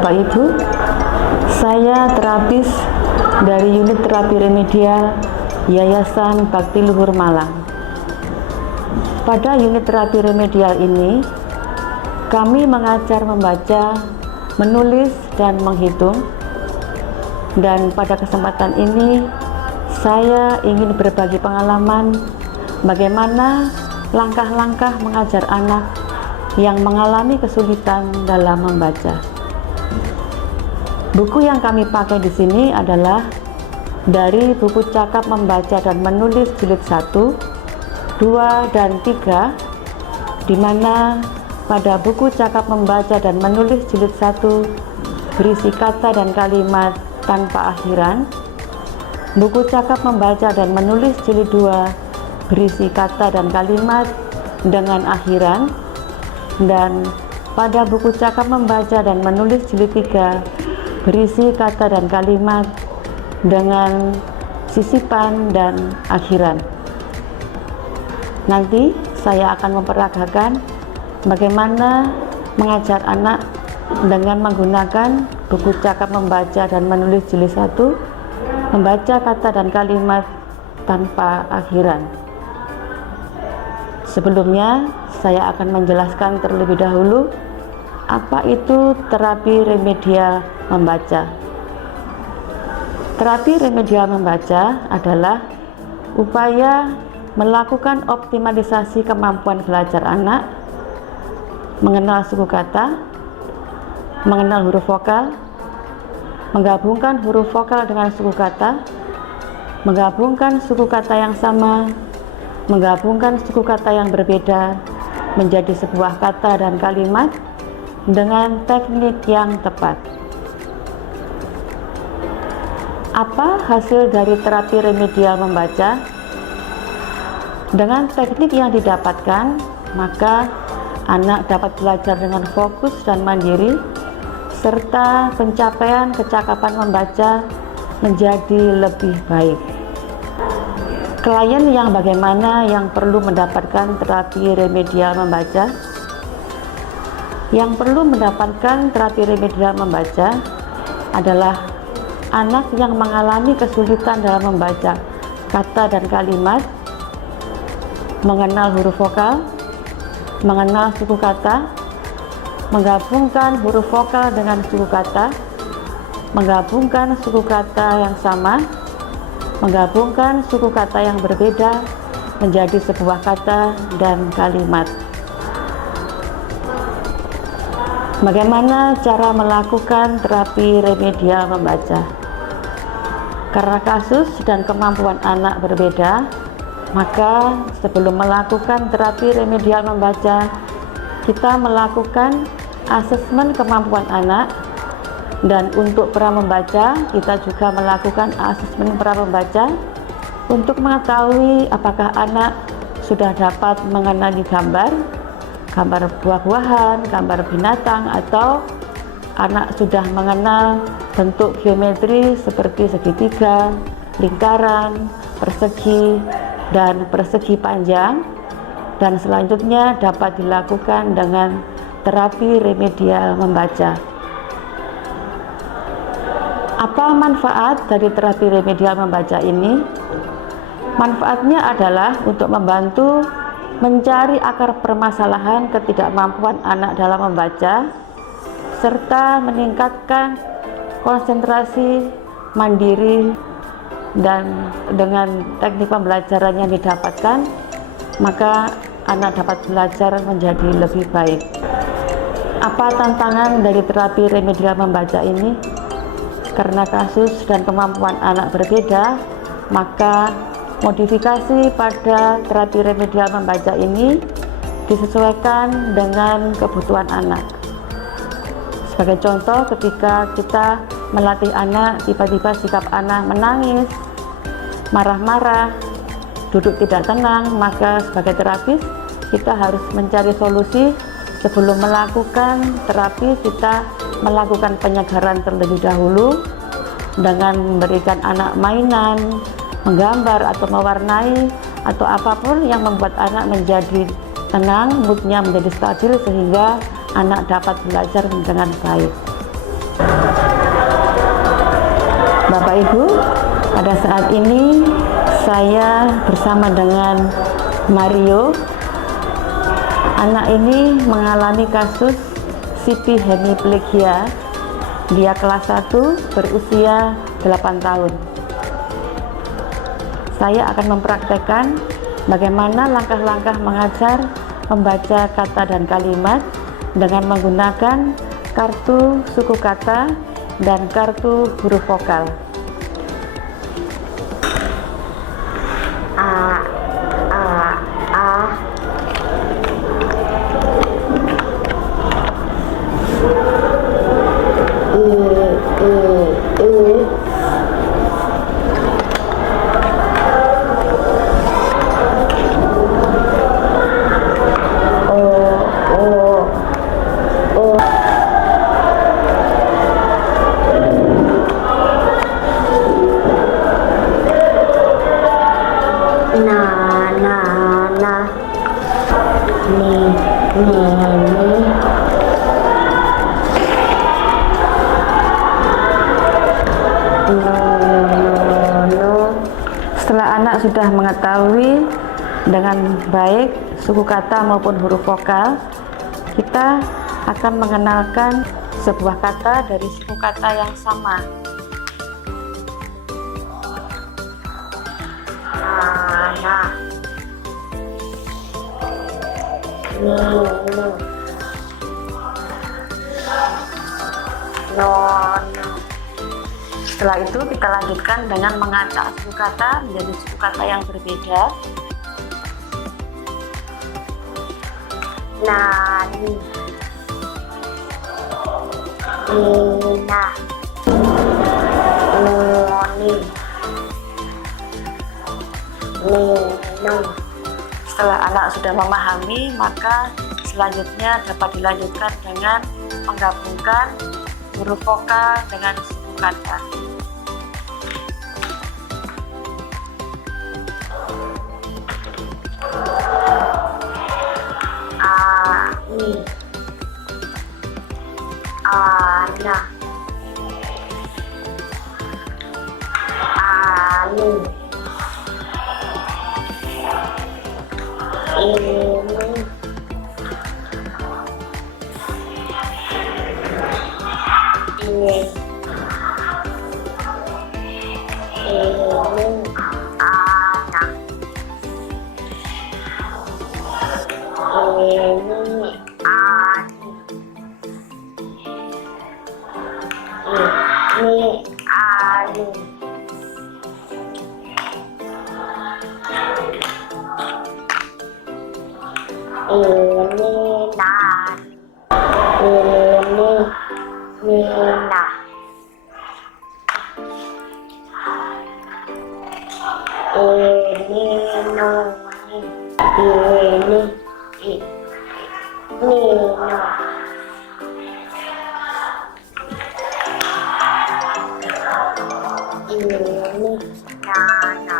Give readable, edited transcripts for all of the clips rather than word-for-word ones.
Bapak Ibu, saya terapis dari unit terapi remedial Yayasan Bakti Luhur Malang. Pada unit terapi remedial ini, kami mengajar membaca, menulis, dan menghitung. Dan pada kesempatan ini, saya ingin berbagi pengalaman bagaimana langkah-langkah mengajar anak yang mengalami kesulitan dalam membaca. Buku yang kami pakai di sini adalah dari buku Cakap Membaca dan Menulis jilid 1, 2, dan 3, di mana pada buku Cakap Membaca dan Menulis jilid 1 berisi kata dan kalimat tanpa akhiran. Buku Cakap Membaca dan Menulis jilid 2 berisi kata dan kalimat dengan akhiran. Dan pada buku Cakap Membaca dan Menulis jilid 3 berisi kata dan kalimat dengan sisipan dan akhiran. Nanti saya akan memperagakan bagaimana mengajar anak dengan menggunakan buku Cakap Membaca dan Menulis jilid 1, membaca kata dan kalimat tanpa akhiran. Sebelumnya, saya akan menjelaskan terlebih dahulu apa itu terapi remedial membaca. Terapi remedial membaca adalah upaya melakukan optimalisasi kemampuan belajar anak, mengenal suku kata, mengenal huruf vokal, menggabungkan huruf vokal dengan suku kata, menggabungkan suku kata yang sama, menggabungkan suku kata yang berbeda menjadi sebuah kata dan kalimat dengan teknik yang tepat. Apa hasil dari terapi remedial membaca? Dengan teknik yang didapatkan, maka anak dapat belajar dengan fokus dan mandiri, serta pencapaian kecakapan membaca menjadi lebih baik. Klien yang bagaimana yang perlu mendapatkan terapi remedial membaca? Yang perlu mendapatkan terapi remedial membaca adalah anak yang mengalami kesulitan dalam membaca kata dan kalimat, mengenal huruf vokal, mengenal suku kata, menggabungkan huruf vokal dengan suku kata, menggabungkan suku kata yang sama, menggabungkan suku kata yang berbeda menjadi sebuah kata dan kalimat. Bagaimana cara melakukan terapi remedial membaca? Karena kasus dan kemampuan anak berbeda, maka sebelum melakukan terapi remedial membaca, kita melakukan asesmen kemampuan anak. Dan untuk pra membaca, kita juga melakukan asesmen pra membaca untuk mengetahui apakah anak sudah dapat mengenali gambar buah-buahan, gambar binatang, atau anak sudah mengenal bentuk geometri seperti segitiga, lingkaran, persegi, dan persegi panjang, dan selanjutnya dapat dilakukan dengan terapi remedial membaca. Apa manfaat dari terapi remedial membaca ini? Manfaatnya adalah untuk membantu mencari akar permasalahan ketidakmampuan anak dalam membaca, serta meningkatkan konsentrasi, mandiri, dan dengan teknik pembelajaran yang didapatkan, maka anak dapat belajar menjadi lebih baik. Apa tantangan dari terapi remedial membaca ini? Karena kasus dan kemampuan anak berbeda, maka modifikasi pada terapi remedial membaca ini disesuaikan dengan kebutuhan anak. Sebagai contoh, ketika kita melatih anak, tiba-tiba sikap anak menangis, marah-marah, duduk tidak tenang, maka sebagai terapis kita harus mencari solusi. Sebelum melakukan terapi, kita melakukan penyegaran terlebih dahulu dengan memberikan anak mainan, menggambar atau mewarnai, atau apapun yang membuat anak menjadi tenang, moodnya menjadi stabil, sehingga anak dapat belajar dengan baik. Bapak Ibu, pada saat ini saya bersama dengan Mario. Anak ini mengalami kasus CP hemiplegia. Dia kelas 1, berusia 8 tahun. Saya akan mempraktekkan bagaimana langkah-langkah mengajar membaca kata dan kalimat dengan menggunakan kartu suku kata dan kartu huruf vokal. A, Setelah anak sudah mengetahui dengan baik suku kata maupun huruf vokal, kita akan mengenalkan sebuah kata dari suku kata yang sama. anak, nono. Setelah itu kita lanjutkan dengan mengacak suku kata menjadi suku kata yang berbeda. Nani, Nina, Noni, Nino. Setelah anak sudah memahami, maka selanjutnya dapat dilanjutkan dengan menggabungkan huruf vokal dengan suku kata. Ani, Ana, Anu, ini, anak, ini ani, ini anu, ini nan, ini Nina, ini Noni, ini Nino, ini Nana,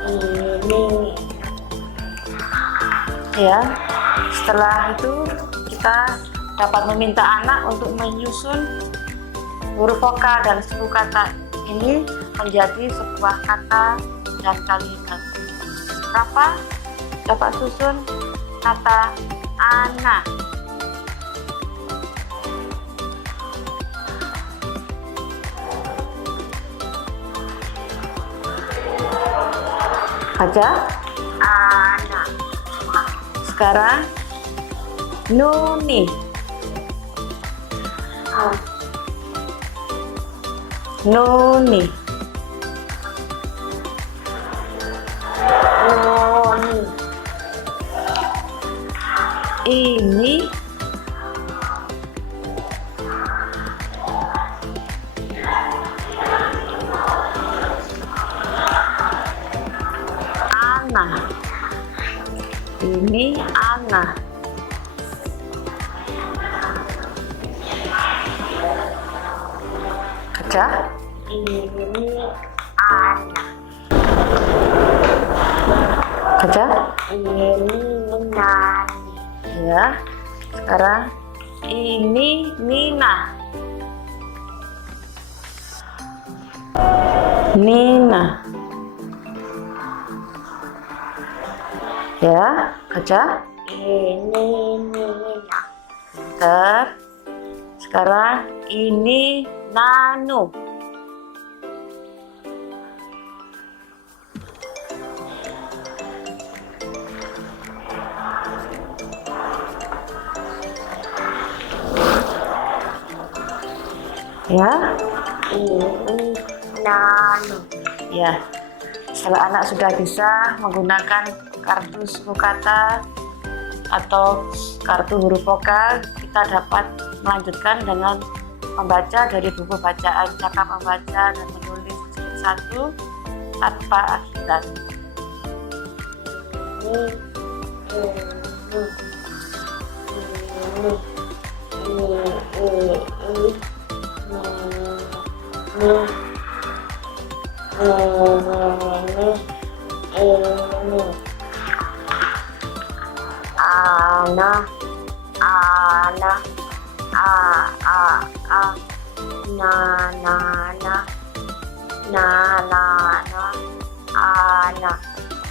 ini Nini, ini. Ya, setelah itu kita dapat meminta anak untuk menyusun huruf vokal dan suku kata ini menjadi sebuah kata dan kalimat. Apa? Dapat susun kata anak. Baca. Anak. Sekarang Nuni. Nuni. Noni. Ini Ana. Ini Ana. Baca. ini anak. Baca. Ini nani. Ya. Sekarang ini Nina. Nina. Ya, baca. Ini Nina. Sekarang ini Nanu. Ya, Ini nanu. ya. Setelah anak sudah bisa menggunakan kartu suku kata atau kartu huruf vokal, kita dapat melanjutkan dengan membaca dari buku bacaan Cakap Membaca dan Menulis jilid 1 tanpa akhiran. Ana, ana, na,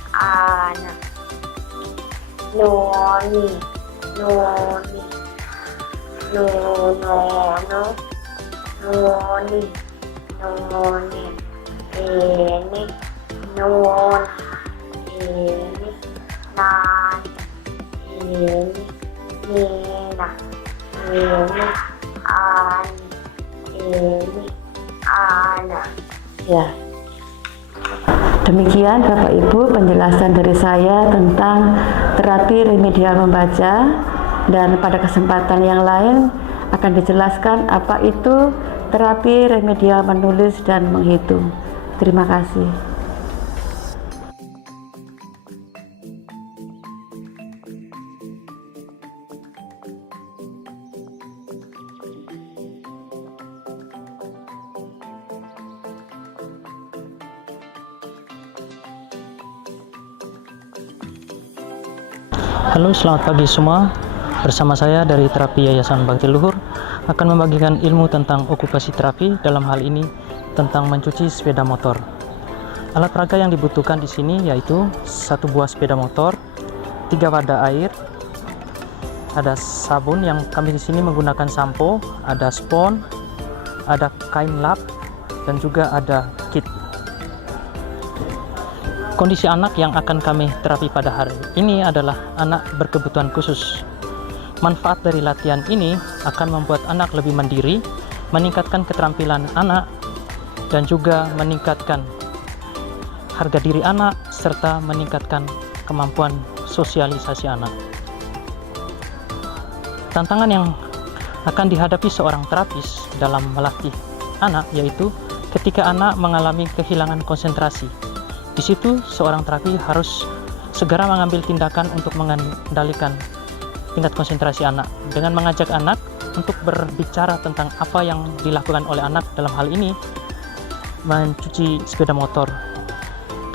ana, noni, noni, ini, non, ini, nan, ini, nina, ini, an, ini, ana. Ya. Demikian Bapak Ibu penjelasan dari saya tentang terapi remedial membaca, dan pada kesempatan yang lain akan dijelaskan apa itu terapi remedial menulis dan menghitung. Terima kasih. Halo, selamat pagi semua. Bersama saya dari Terapi Yayasan Bakti Luhur akan membagikan ilmu tentang okupasi terapi, dalam hal ini tentang mencuci sepeda motor. Alat peraga yang dibutuhkan di sini yaitu 1 buah sepeda motor, 3 wadah air, ada sabun yang kami di sini menggunakan sampo, ada spons, ada kain lap, dan juga ada kit. Kondisi anak yang akan kami terapi pada hari ini adalah anak berkebutuhan khusus. Manfaat dari latihan ini akan membuat anak lebih mandiri, meningkatkan keterampilan anak, dan juga meningkatkan harga diri anak, serta meningkatkan kemampuan sosialisasi anak. Tantangan yang akan dihadapi seorang terapis dalam melatih anak yaitu ketika anak mengalami kehilangan konsentrasi. Di situ seorang terapi harus segera mengambil tindakan untuk mengendalikan tingkat konsentrasi anak dengan mengajak anak untuk berbicara tentang apa yang dilakukan oleh anak, dalam hal ini mencuci sepeda motor.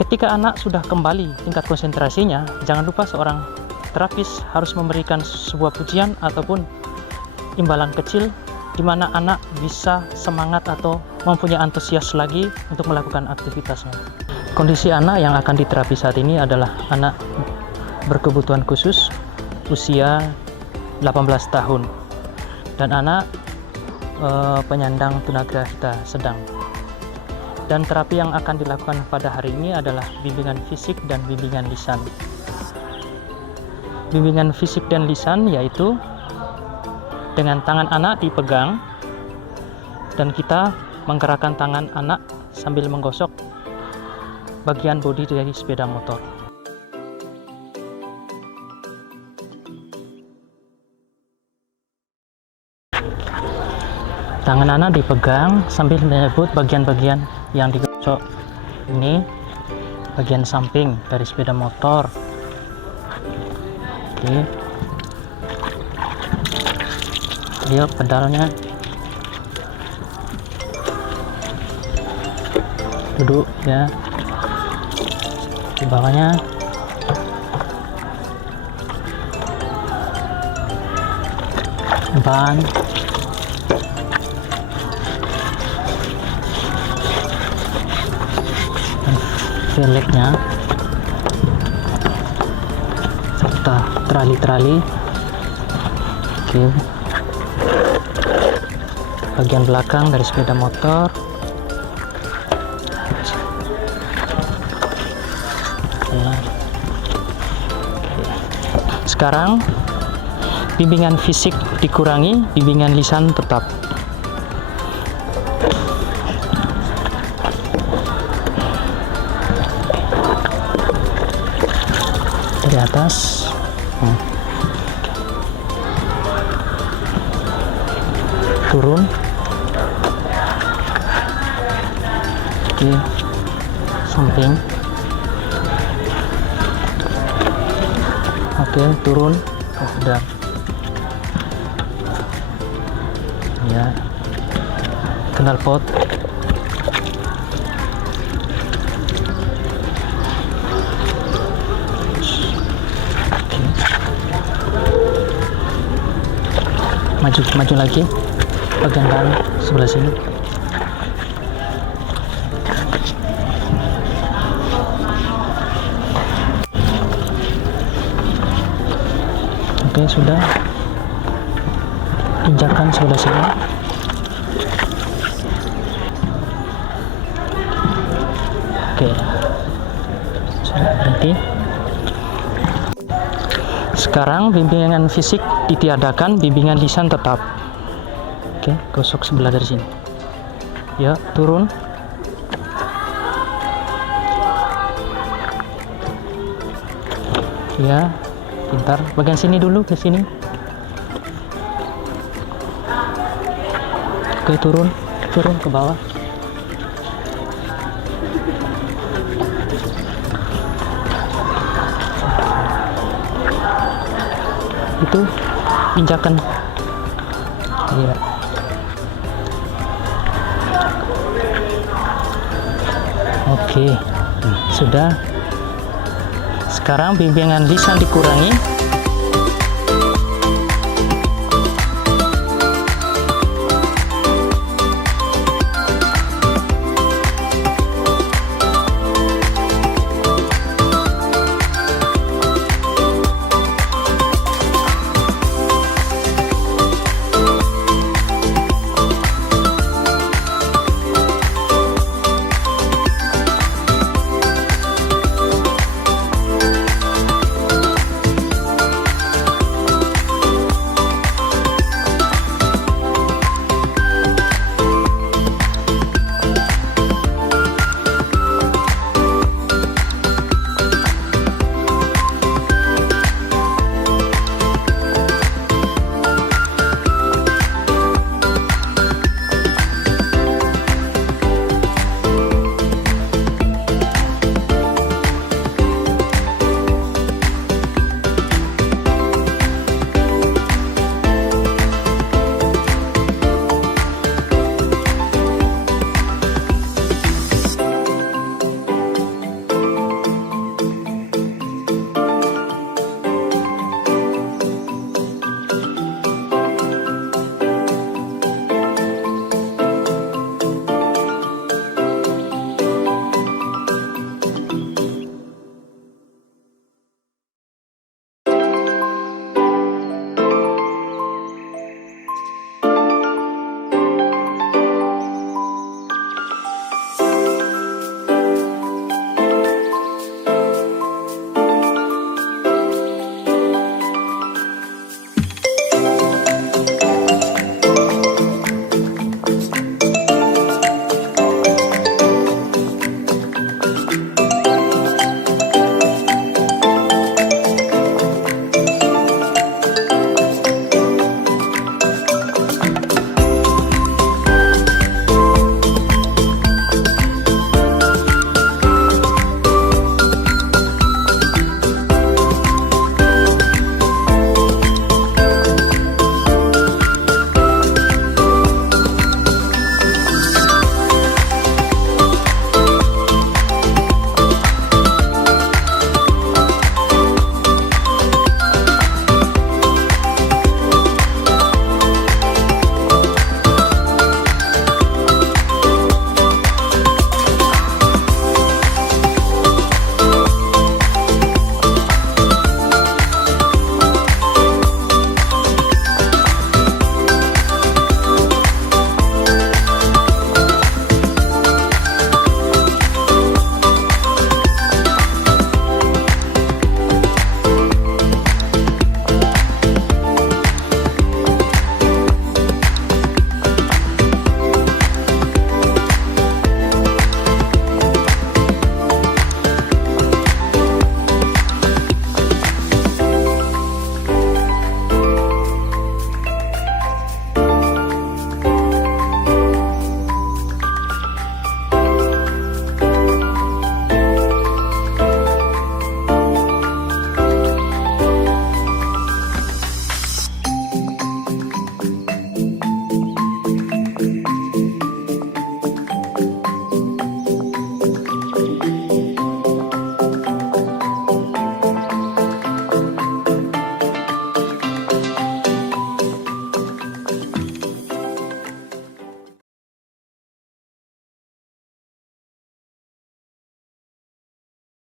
Ketika anak sudah kembali tingkat konsentrasinya, jangan lupa seorang terapis harus memberikan sebuah pujian ataupun imbalan kecil di mana anak bisa semangat atau mempunyai antusias lagi untuk melakukan aktivitasnya. Kondisi anak yang akan diterapi saat ini adalah anak berkebutuhan khusus usia 18 tahun dan anak penyandang tunagrahita sedang. Dan terapi yang akan dilakukan pada hari ini adalah bimbingan fisik dan bimbingan lisan. Bimbingan fisik dan lisan yaitu dengan tangan anak dipegang dan kita menggerakkan tangan anak sambil menggosok bagian bodi dari sepeda motor. Tangan anak dipegang sambil menyebut bagian-bagian yang digosok. Ini bagian samping dari sepeda motor. Oke. Lihat pedalnya. duduk ya. Di bawahnya ban, velgnya, serta trali-trali. Oke, bagian belakang dari sepeda motor. Sekarang bimbingan fisik dikurangi, bimbingan lisan tetap. Dari atas. Turun. Oke. Samping. Oke, turun. Oh, sudah. Ya. Knalpot. Maju lagi bagian kanan sebelah sini. Oke, sudah. Injakan sebelah sini. Oke, sudah berhenti. Sekarang bimbingan fisik ditiadakan, bimbingan lisan tetap. Oke, gosok sebelah dari sini. Ya, turun. Ya, pintar. Bagian sini dulu, ke sini. Oke, turun ke bawah. Itu injakan. Iya. Oke, sudah. Sekarang bimbingan lisan dikurangi,